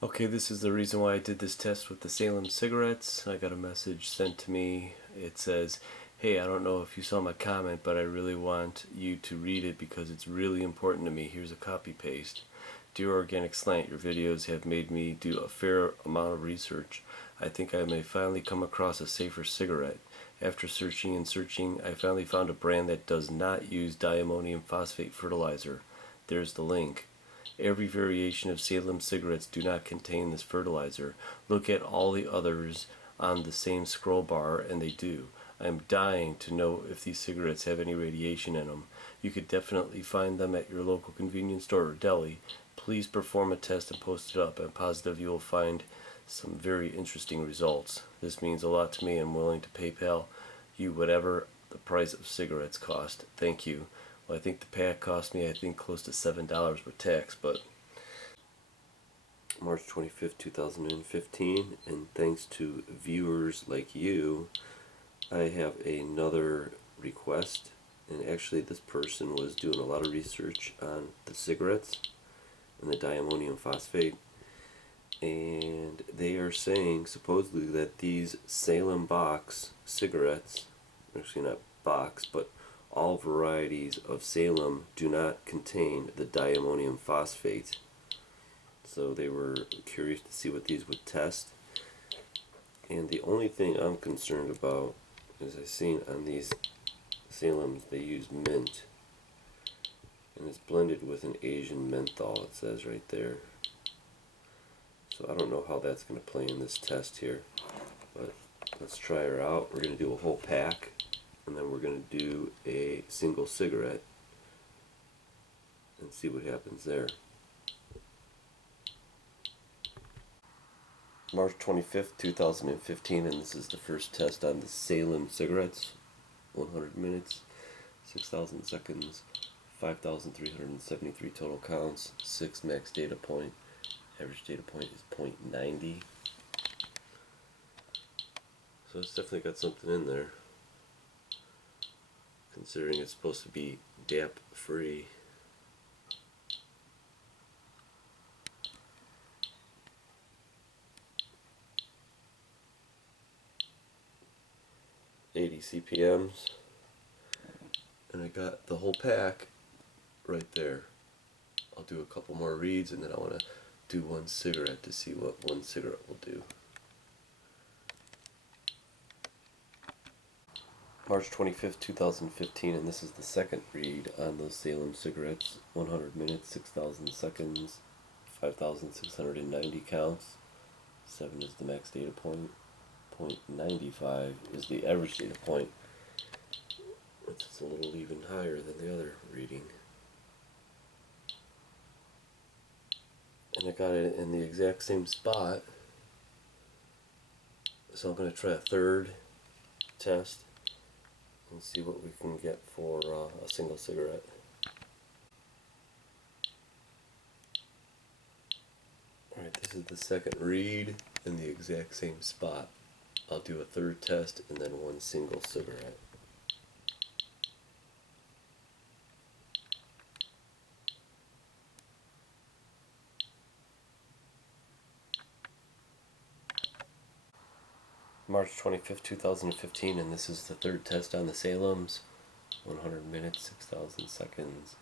Okay, this is the reason why I did this test with the Salem cigarettes. I got a message sent to me. It says, "Hey, I don't know if you saw my comment, but I really want you to read it because it's really important to me. Here's a copy paste. Dear Organic Slant, your videos have made me do a fair amount of research. I think I may finally come across a safer cigarette. After searching and searching, I finally found a brand that does not use diammonium phosphate fertilizer. There's the link. Every variation of Salem cigarettes do not contain this fertilizer. Look at all the others on the same scroll bar and they do. I am dying to know if these cigarettes have any radiation in them. You could definitely find them at your local convenience store or deli. Please perform a test and post it up. I'm positive you will find some very interesting results. This means a lot to me. I'm willing to PayPal you whatever the price of cigarettes cost. Thank you." Well, I think the pack cost me, I think, close to $7 with tax, but March 25th, 2015, and thanks to viewers like you, I have another request. And actually, this person was doing a lot of research on the cigarettes and the diammonium phosphate, and they are saying supposedly that these Salem box cigarettes, actually not box, but all varieties of Salem do not contain the diammonium phosphate. So they were curious to see what these would test. And the only thing I'm concerned about is I've seen on these Salems they use mint. And it's blended with an Asian menthol, it says right there. So I don't know how that's going to play in this test here. But let's try her out. We're going to do a whole pack, and then we're going to do a single cigarette and see what happens there. March 25th, 2015, and this is the first test on the Salem cigarettes. 100 minutes, 6,000 seconds, 5,373 total counts, 6 max data point. Average data point is 0.90. So it's definitely got something in there, considering it's supposed to be DAP free. $80 CPMs, and I got the whole pack right there. I'll do a couple more reads, and then I want to do one cigarette to see what one cigarette will do. March 25th, 2015, and this is the second read on those Salem cigarettes. 100 minutes, 6,000 seconds, 5,690 counts. 7 is the max data point. 0.95 is the average data point. It's a little even higher than the other reading. And I got it in the exact same spot. So I'm going to try a third test and see what we can get for a single cigarette. Alright, this is the second read in the exact same spot. I'll do a third test and then one single cigarette. March 25th, 2015, and this is the third test on the Salems. 100 minutes, 6,000 seconds,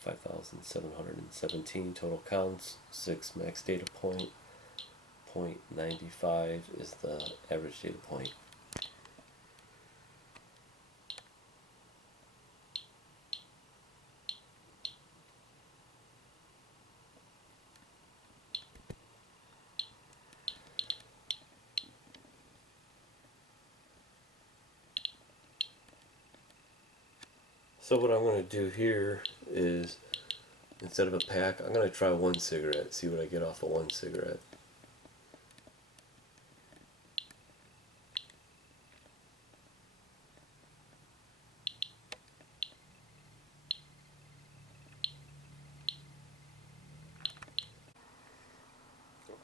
5,717 total counts, 6 max data point, 0.95 is the average data point. So what I'm going to do here is, instead of a pack, I'm going to try one cigarette, see what I get off of one cigarette.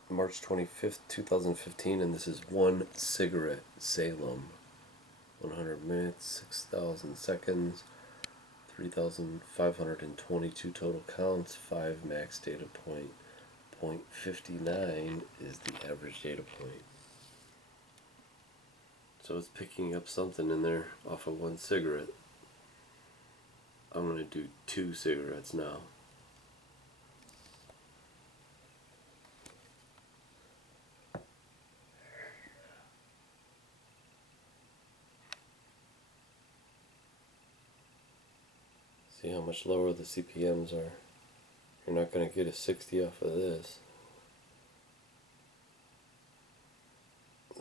March 25th, 2015, and this is one cigarette, Salem. 100 minutes, 6,000 seconds, 3,522 total counts, 5 max data point, .59 is the average data point. So it's picking up something in there off of one cigarette. I'm going to do 2 cigarettes now. See how much lower the CPMs are. You're not going to get a 60 off of this.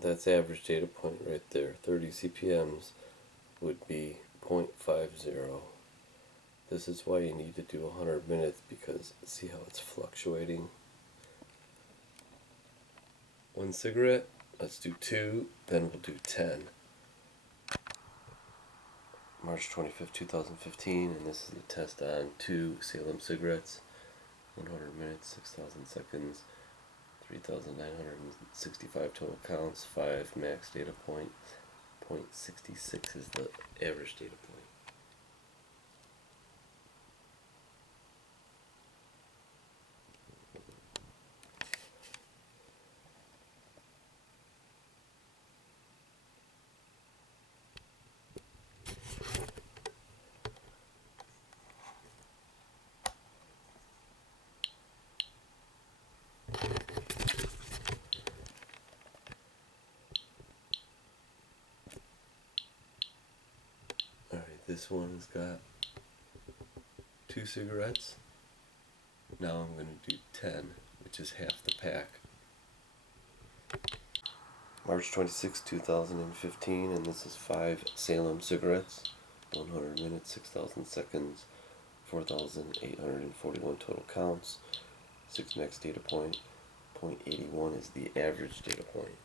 That's average data point right there. 30 CPMs would be 0.50. This is why you need to do 100 minutes, because see how it's fluctuating. 1 cigarette, let's do 2, then we'll do 10. March 25th, 2015, and this is the test on 2 Salem cigarettes. 100 minutes, 6,000 seconds, 3,965 total counts, 5 max data point, 0.66 is the average data point. Alright, this one's got 2 cigarettes. Now I'm going to do 10, which is half the pack. March 26, 2015, and this is 5 Salem cigarettes. 100 minutes, 6,000 seconds, 4,841 total counts, 6 max data point, 0.81 is the average data point.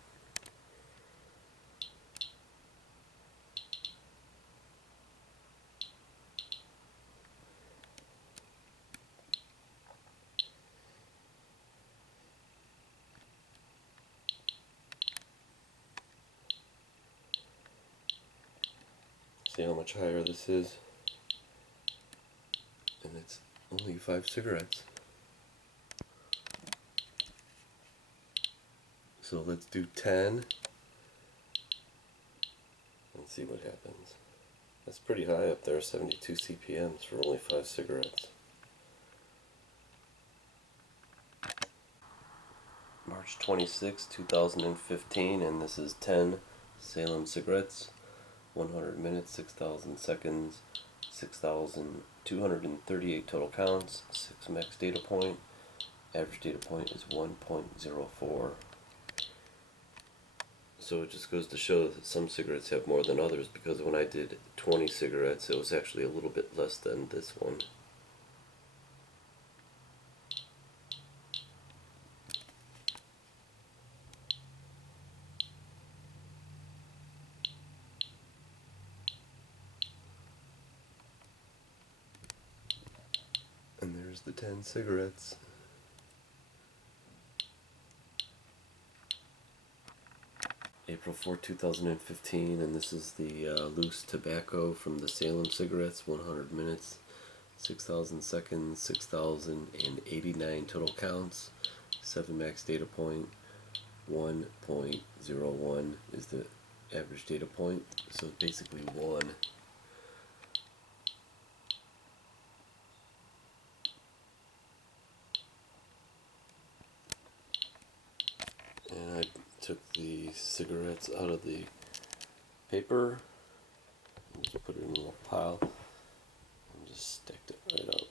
See how much higher this is? And it's only 5 cigarettes. So let's do 10 and see what happens. That's pretty high up there, 72 CPMs for only 5 cigarettes. March 26, 2015, and this is 10 Salem cigarettes. 100 minutes, 6,000 seconds, 6,238 total counts, 6 max data point. Average data point is 1.04. So it just goes to show that some cigarettes have more than others, because when I did 20 cigarettes, it was actually a little bit less than this one. And there's the 10 cigarettes. April 4, 2015, and this is the loose tobacco from the Salem cigarettes. 100 minutes, 6,000 seconds, 6,089 total counts, 7 max data point, 1.01 is the average data point, so basically 1. And I took the cigarettes out of the paper and just put it in a little pile and just stacked it right up.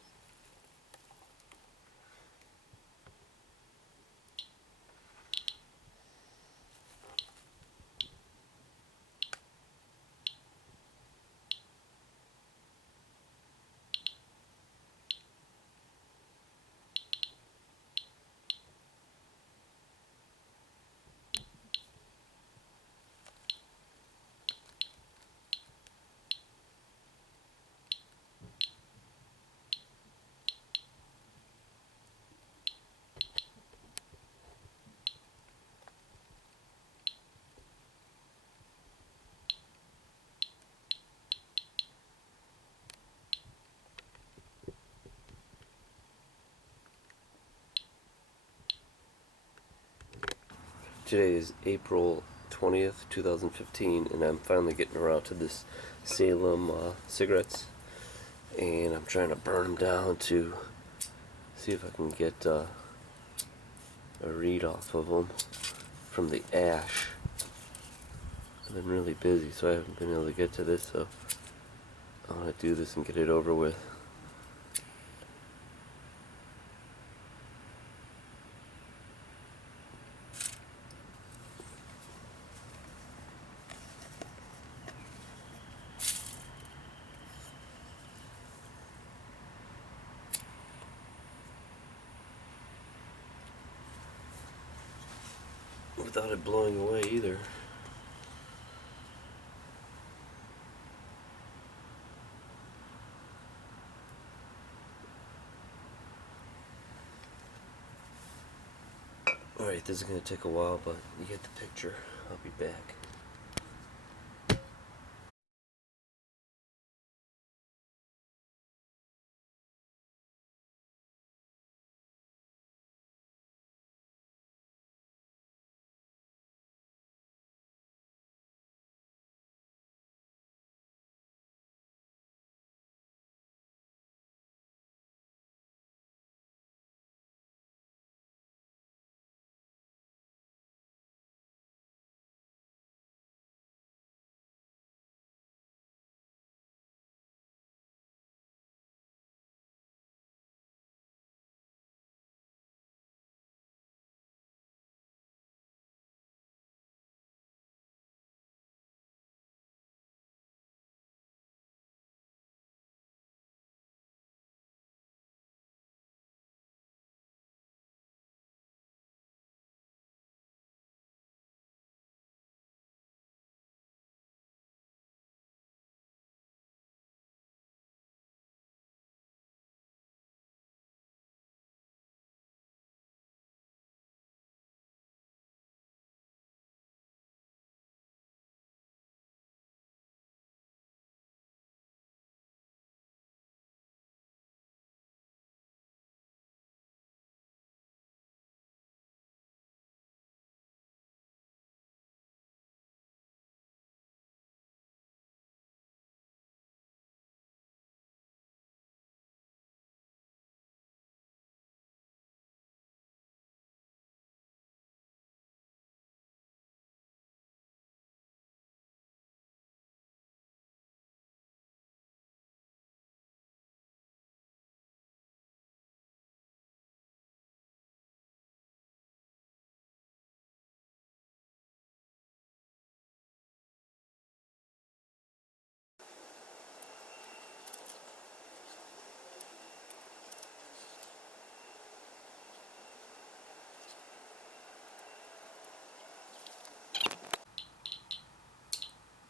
Today is April 20th, 2015, and I'm finally getting around to this Salem cigarettes, and I'm trying to burn them down to see if I can get a read off of them from the ash. I've been really busy, so I haven't been able to get to this, so I want to do this and get it over with. Without it blowing away either. Alright, this is going to take a while, but you get the picture. I'll be back.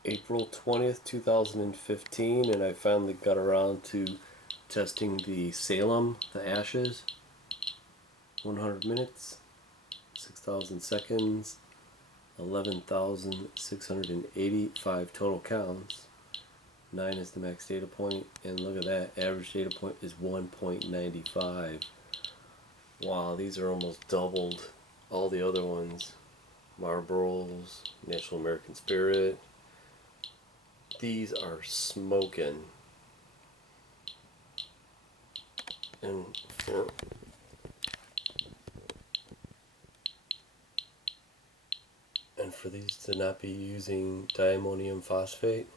April 20th, 2015, and I finally got around to testing the Salem, the ashes. 100 minutes, 6,000 seconds, 11,685 total counts. 9 is the max data point, and look at that, average data point is 1.95. Wow, these are almost doubled all the other ones. Marlboros, National American Spirit. These are smoking. And for these to not be using diammonium phosphate,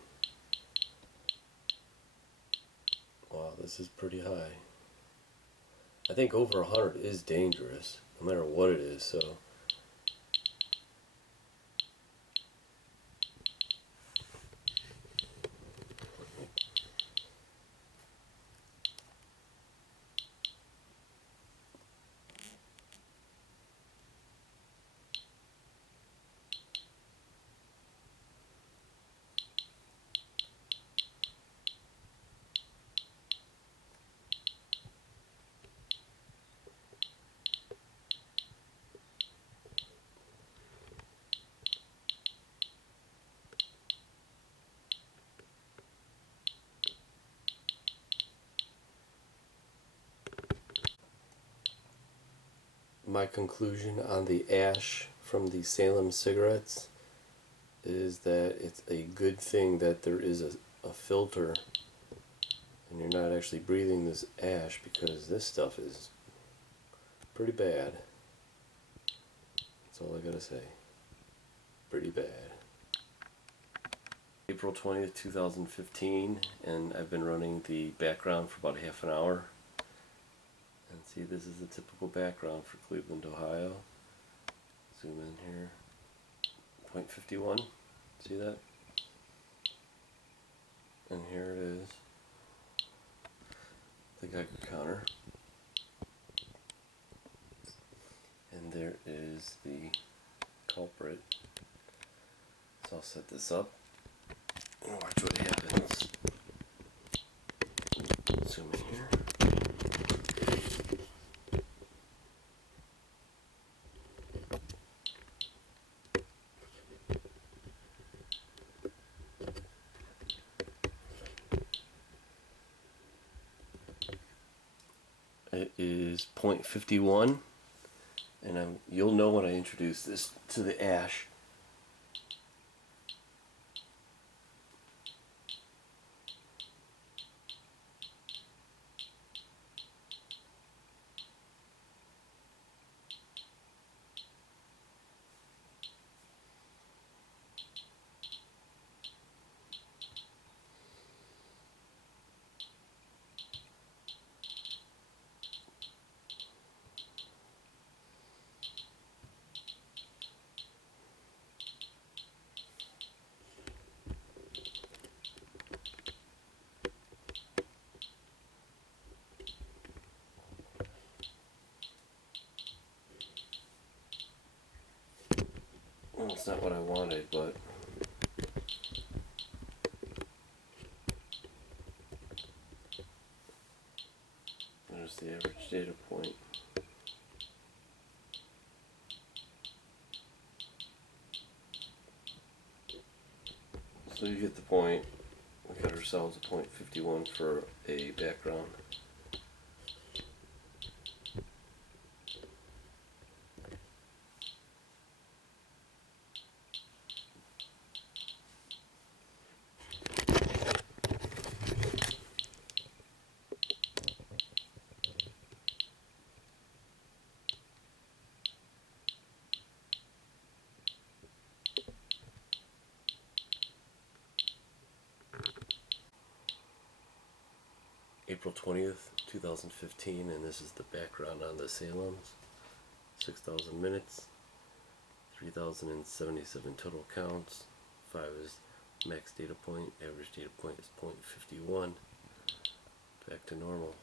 wow, this is pretty high. I think over 100 is dangerous, no matter what it is, so. My conclusion on the ash from the Salem cigarettes is that it's a good thing that there is a filter and you're not actually breathing this ash, because this stuff is pretty bad. That's all I gotta say. Pretty bad. April 20th, 2015, and I've been running the background for about half an hour. And see, this is the typical background for Cleveland, Ohio. Zoom in here. 0.51. See that? And here it is. The Geiger counter. And there is the culprit. So I'll set this up and watch what happens. Zoom in here. It is 0.51, and you'll know when I introduce this to the ash. Well, it's not what I wanted, but there's the average data point. So you get the point. We got ourselves a 0.51 for a background. April 20th, 2015, and this is the background on the Salems. 6,000 minutes, 3,077 total counts, 5 is max data point, average data point is 0.51, back to normal.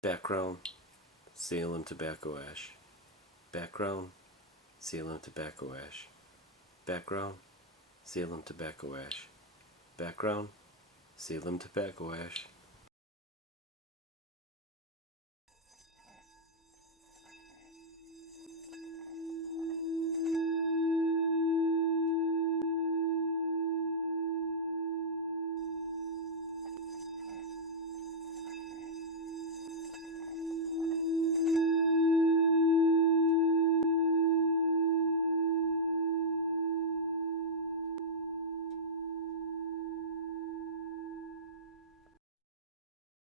Background, Salem tobacco ash. Background, Salem tobacco ash. Background, Salem tobacco ash. Background, Salem tobacco ash.